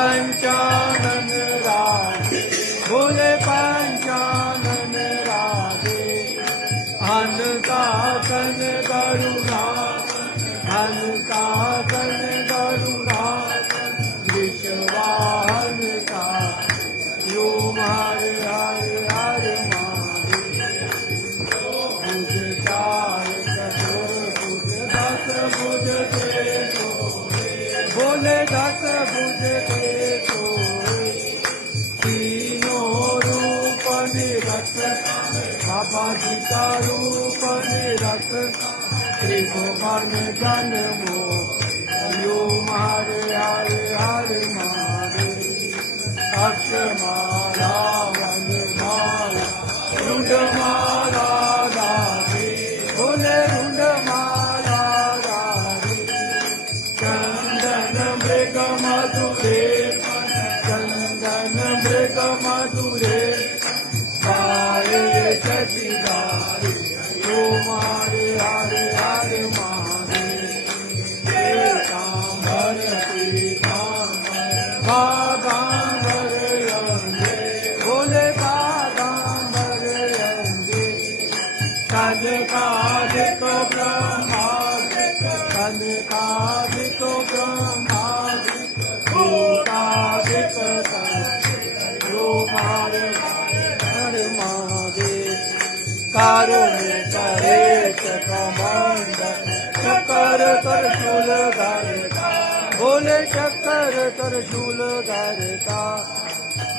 पंचानन राधे बोले पंचानन राधे अनकाकन गरुड़ा अनकाकन गरुड़ा विश्वाहन का यो हरे हरे हरे भुज चार कठोर भुज दस भुज के बोले दस भुज के बाबा जी का रूप निरख त्रिभुवन जन्मो यो मारे हरे हरे मारे अक्षमाला वनमाला रुंडमाला राधे बोले रुंडमाला राधे चंदन मृग मधुरे चंदन मृग मधुरे शशिदारी यो मारे हरे हरे मारे कांबर कांबर अंगे बोले कांबर अंगे कनकादिक ब्रह्मादिक कनकादिक ब्रह्मादिक भूतादिक यो मारे हरे मारे कारुण करे कमंड चक्कर कर शूल धरता बोले चक्कर कर शूल धरता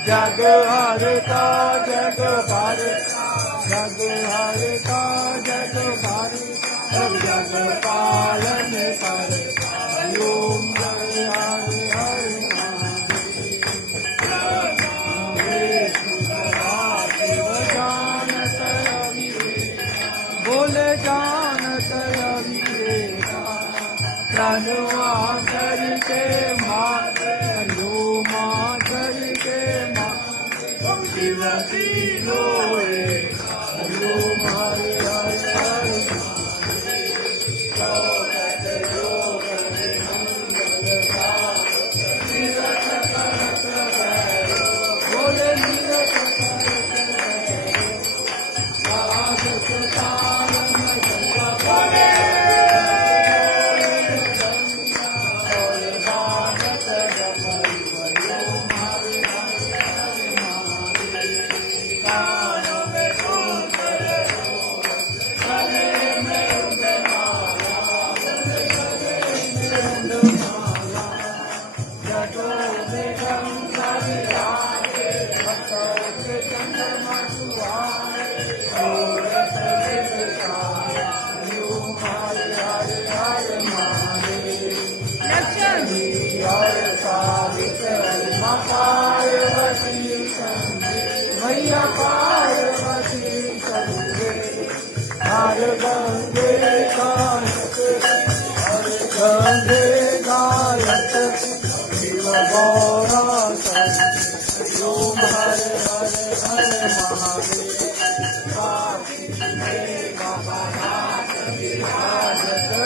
जग हरता जग भारता जग हरता जग भारता जग पालन करता ओम हरे हरे हरे बोले जानत अविवेका तनुआ करके मारो माँ करके माँ शिवती लोए हरो मारे हरे हरे बोले शिव गौरा सत्य ओम हरे हरे हरे महादेव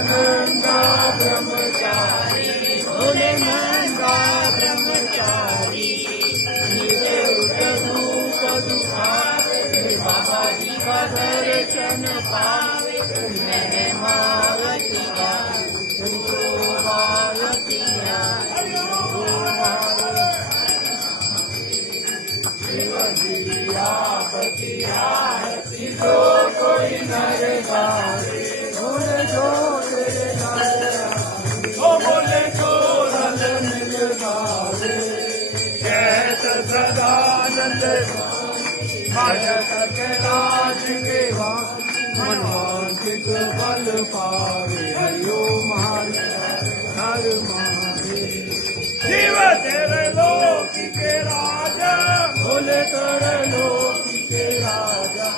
नंदा ब्रह्मचारी भोले नंदा ब्रह्मचारी बाबा जी का दर्शन पावे जो कोई नर गावे बोले जो तेरे बोले जो रल मिल गावे जय सदानंद माया करके राज के मनवांचित फल पावे हरिओ हर महादेव शिव तेरे लोक के राजा बोले कर लोक के राजा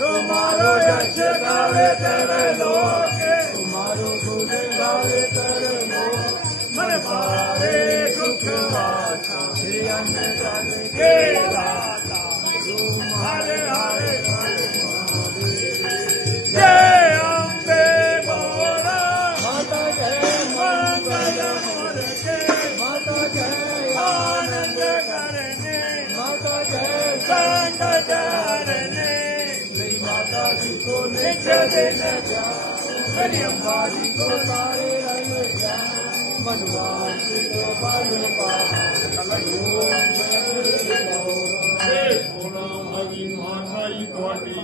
तुम्हारो यश गावे तेरे लोक तुम्हारो गुण गावे तेरे लोक मन पावे दुख वाचा श्री अन्न के दाता हरे हरे जय अम्बे गौरा माता जय मंगल मूर्ते माता जय आनंद करने माता जय संकट हरने माता जी को नित्य दिन जा मेरी अम्बा जी को सारे रंग जा मनवांचित फल पावे माताई ਤੁਹਾਡੀ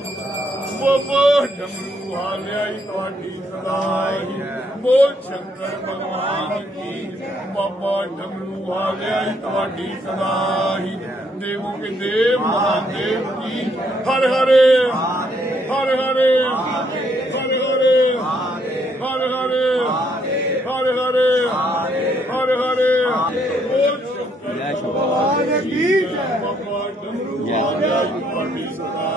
ਬੋਬੋ ਡਮਰੂ ਹਾਲਿਆਈ ਤੁਹਾਡੀ ਸਦਾਈ ਬੋਲ ਸ਼ੰਕਰ ਭਗਵਾਨ ਕੀ ਬਾਬਾ ਡਮਰੂ ਹਾਲਿਆਈ ਤੁਹਾਡੀ ਸਦਾਈ ਦੇਵੋ ਕੇ ਦੇਵ ਮਹਾਦੇਵ ਕੀ ਹਰ ਹਰੇ ਹਰ ਹਰੇ ਹਰ ਹਰੇ ਹਰ ਹਰੇ ਹਰ ਹਰੇ ਹਰ ਹਰੇ ਬੋਲ ਸ਼ੰਕਰ ਭਗਵਾਨ ਕੀ ਬਾਬਾ ਡਮਰੂ ਹਾਲਿਆਈ ਤੁਹਾਡੀ ਸਦਾਈ